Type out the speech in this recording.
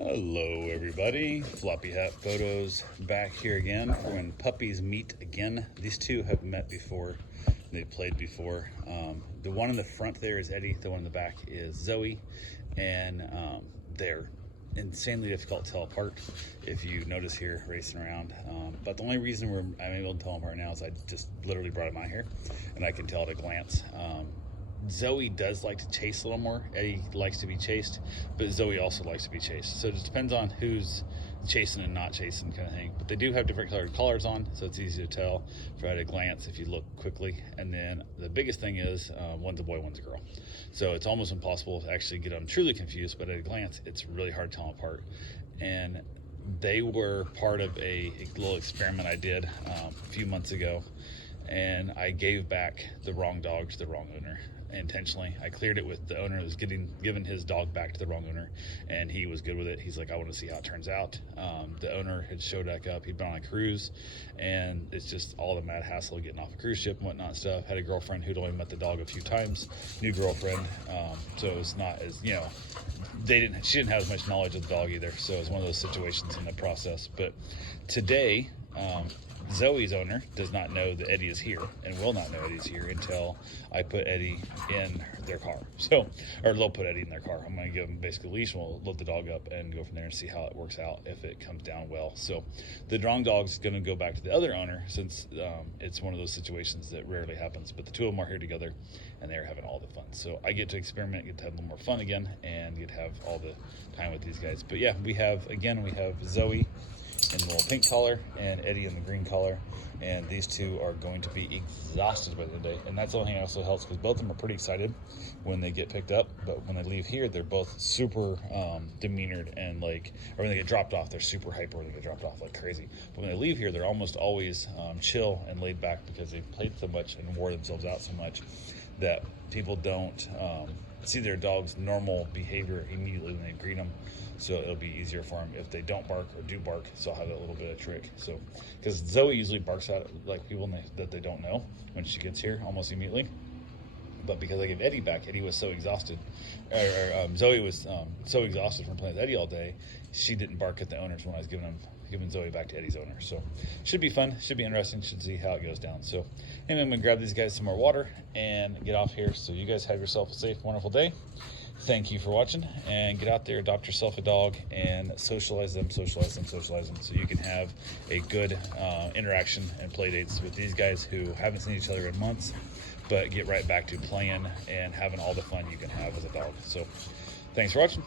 Hello everybody, Floppy Hat Photos back here again for when puppies meet again. These two have met before, they played before. The one in the front there is Eddie, the one in the back is Zoe, and they're insanely difficult to tell apart if you notice here racing around. But the only reason I'm able to tell them apart now is I just literally brought them out here and I can tell at a glance. Zoe does like to chase a little more. Eddie likes to be chased, but Zoe also likes to be chased. So it just depends on who's chasing and not chasing kind of thing. But they do have different colored collars on, so it's easy to tell at a glance if you look quickly. And then the biggest thing is one's a boy, one's a girl. So it's almost impossible to actually get them truly confused, but at a glance, it's really hard to tell them apart. And they were part of a little experiment I did a few months ago, and I gave back the wrong dog to the wrong owner intentionally. I cleared it with the owner that was giving his dog back to the wrong owner, and he was good with it. He's like, I want to see how it turns out. The owner had showed back up. He'd been on a cruise, and it's just all the mad hassle of getting off a cruise ship and whatnot stuff. Had a girlfriend who'd only met the dog a few times, new girlfriend. So it was not as, she didn't have as much knowledge of the dog either. So it was one of those situations in the process. But today, Zoe's owner does not know that Eddie is here and will not know Eddie's here until I put Eddie in their car. Or they'll put Eddie in their car. I'm going to give them basically a leash, and we'll load the dog up and go from there and see how it works out if it comes down well. So the wrong dog's going to go back to the other owner since it's one of those situations that rarely happens. But the two of them are here together and they're having all the fun. So I get to experiment, get to have a little more fun again, and get to have all the time with these guys. But yeah, we have Zoe in the little pink collar and Eddie in the green collar, and these two are going to be exhausted by the end of the day. And that's the only thing that also helps, because both of them are pretty excited when they get picked up, but when they leave here they're both super demeanored, and or when they get dropped off they're super hyper, they get dropped off like crazy. But when they leave here they're almost always chill and laid back, because they've played so much and wore themselves out so much that people don't see their dog's normal behavior immediately when they greet them. So it'll be easier for them if they don't bark or do bark. So I'll have that little bit of trick. So, because Zoe usually barks at people that they don't know when she gets here almost immediately. But because I gave Eddie back, Eddie was so exhausted, Zoe was so exhausted from playing with Eddie all day, she didn't bark at the owners when I was giving Zoe back to Eddie's owner. So should be fun, should be interesting, should see how it goes down. So anyway, I'm gonna grab these guys some more water and get off here. So you guys have yourself a safe, wonderful day. Thank you for watching, and get out there, adopt yourself a dog, and socialize them so you can have a good interaction and play dates with these guys who haven't seen each other in months, but get right back to playing and having all the fun you can have as a dog. So thanks for watching.